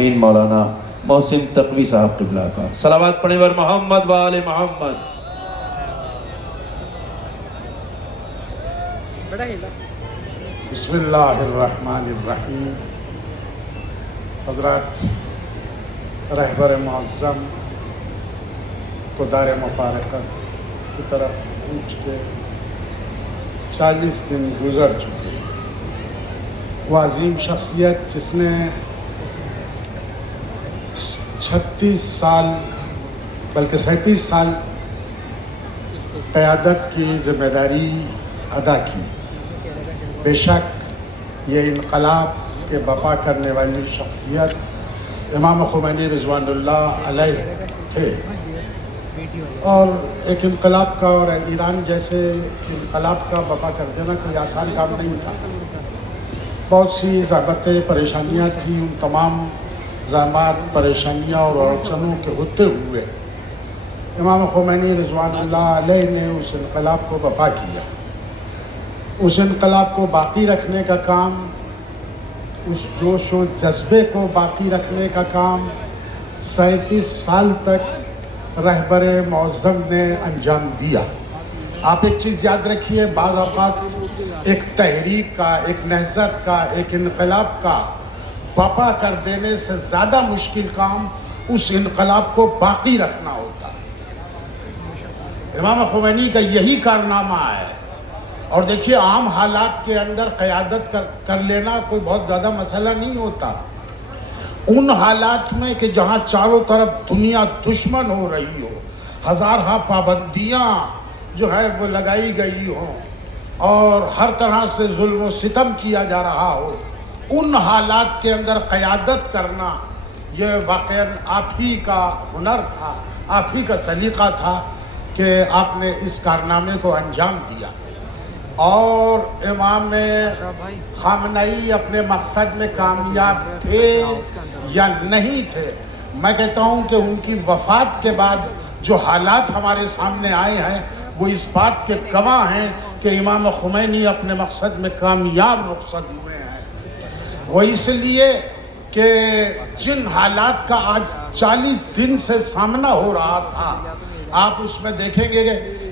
المعلمین مولانا محسن تقوی صاحب قبلہ کا۔ صلوات پڑھیں بر محمد و آل محمد۔ بسم اللہ الرحمن الرحیم۔ حضرات رہبر معظم کو دار مبارکت کی طرف پہنچ کے 40 دن گزر چکے۔ وہ عظیم شخصیت جس نے 36 سال بلکہ 37 سال قیادت کی ذمہ داری ادا کی، بے شک یہ انقلاب کے برپا کرنے والی شخصیت امام خمینی رضوان اللہ علیہ تھے، اور ایک انقلاب کا اور ایران جیسے انقلاب کا برپا کر دینا کوئی آسان کام نہیں تھا۔ بہت سی ضابطیں پریشانیاں تھیں، ان تمام زحمات پریشانیاں اور اڑچنوں کے ہوتے ہوئے امام خمینی رضوان اللہ علیہ نے اس انقلاب کو برپا کیا۔ اس انقلاب کو باقی رکھنے کا کام، اس جوش و جذبے کو باقی رکھنے کا کام 37 سال تک رہبر معظم نے انجام دیا۔ آپ ایک چیز یاد رکھیے، بعض اوقات ایک تحریک کا، ایک نہضت کا، ایک انقلاب کا برپا کر دینے سے زیادہ مشکل کام اس انقلاب کو باقی رکھنا ہوتا ہے۔ امام خمینی کا یہی کارنامہ ہے۔ اور دیکھیے، عام حالات کے اندر قیادت کر لینا کوئی بہت زیادہ مسئلہ نہیں ہوتا۔ ان حالات میں کہ جہاں چاروں طرف دنیا دشمن ہو رہی ہو، ہزارہ پابندیاں جو ہے وہ لگائی گئی ہوں، اور ہر طرح سے ظلم و ستم کیا جا رہا ہو، ان حالات کے اندر قیادت کرنا یہ واقعاً آپ ہی کا ہنر تھا، آپ ہی کا سلیقہ تھا کہ آپ نے اس کارنامے کو انجام دیا۔ اور امام خامنئی اپنے مقصد میں کامیاب تھے یا نہیں تھے، میں کہتا ہوں کہ ان کی وفات کے بعد جو حالات ہمارے سامنے آئے ہیں وہ اس بات کے گواہ ہیں کہ امام خمینی اپنے مقصد میں کامیاب رخصت ہوئے ہیں۔ وہ اس لیے کہ جن حالات کا آج 40 دن سے سامنا ہو رہا تھا، آپ اس میں دیکھیں گے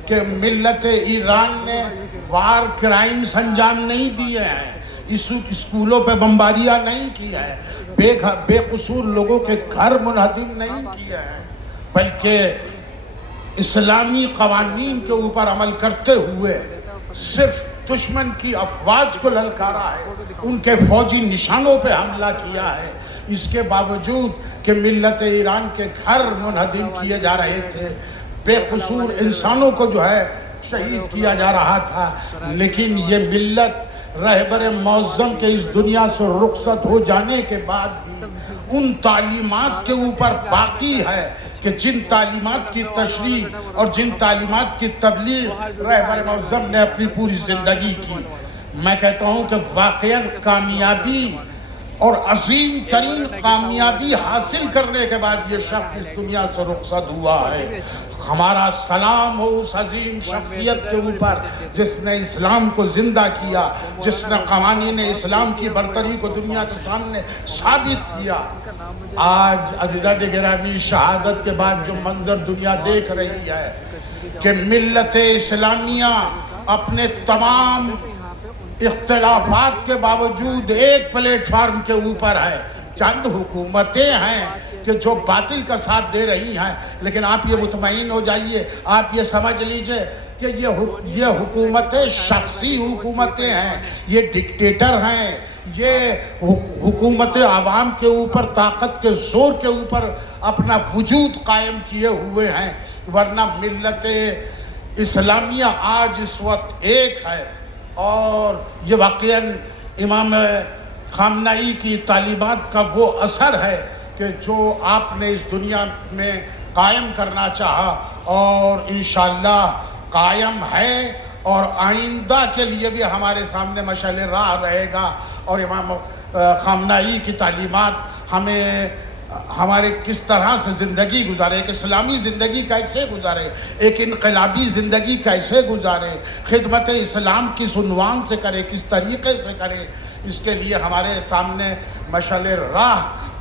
کہ ملت ایران نے وار کرائمز انجام نہیں دیے ہیں، اسکولوں پہ بمباریاں نہیں کی ہے، بے قصور لوگوں کے گھر منہدم نہیں کیے ہیں، بلکہ اسلامی قوانین کے اوپر عمل کرتے ہوئے صرف دشمن کی افواج کو للکارا ہے، ان کے فوجی نشانوں پہ حملہ کیا ہے۔ اس کے باوجود کہ ملت ایران کے گھر منہدم کیے جا رہے تھے، بے قصور انسانوں کو جو ہے شہید کیا جا رہا تھا، لیکن یہ ملت رہبر معظم کے اس دنیا سے رخصت ہو جانے کے بعد بھی ان تعلیمات کے اوپر باقی ہے کہ جن تعلیمات کی تشریح اور جن تعلیمات کی تبلیغ رہبر معظم نے اپنی پوری زندگی کی۔ میں کہتا ہوں کہ واقعاً کامیابی اور عظیم ترین کامیابی حاصل کرنے کے بعد یہ شخص اس دنیا سے رخصت ہوا ہے۔ ہمارا سلام ہو اس عظیم شخصیت کے اوپر جس نے اسلام کو زندہ کیا، جس نے قوانین اسلام کی برتری کو دنیا کے سامنے ثابت کیا۔ آج عزیزان گرامی، شہادت کے بعد جو منظر دنیا دیکھ رہی ہے کہ ملت اسلامیہ اپنے تمام اختلافات کے باوجود ایک پلیٹ فارم کے اوپر ہے۔ چند حکومتیں ہیں کہ جو باطل کا ساتھ دے رہی ہیں، لیکن آپ یہ مطمئن ہو جائیے، آپ یہ سمجھ لیجئے کہ یہ حکومتیں شخصی حکومتیں ہیں، یہ ڈکٹیٹر ہیں، یہ حکومت عوام کے اوپر طاقت کے زور کے اوپر اپنا وجود قائم کیے ہوئے ہیں، ورنہ ملت اسلامیہ آج اس وقت ایک ہے۔ اور یہ واقعاً امام خامنئی کی تعلیمات کا وہ اثر ہے کہ جو آپ نے اس دنیا میں قائم کرنا چاہا اور انشاءاللہ قائم ہے، اور آئندہ کے لیے بھی ہمارے سامنے مشعل راہ رہے گا۔ اور امام خامنئی کی تعلیمات ہمیں ہمارے کس طرح سے زندگی گزارے، ایک اسلامی زندگی کیسے گزارے، ایک انقلابی زندگی کیسے گزارے، خدمت اسلام کس عنوان سے کرے، کس طریقے سے کرے، اس کے لیے ہمارے سامنے مشعل راہ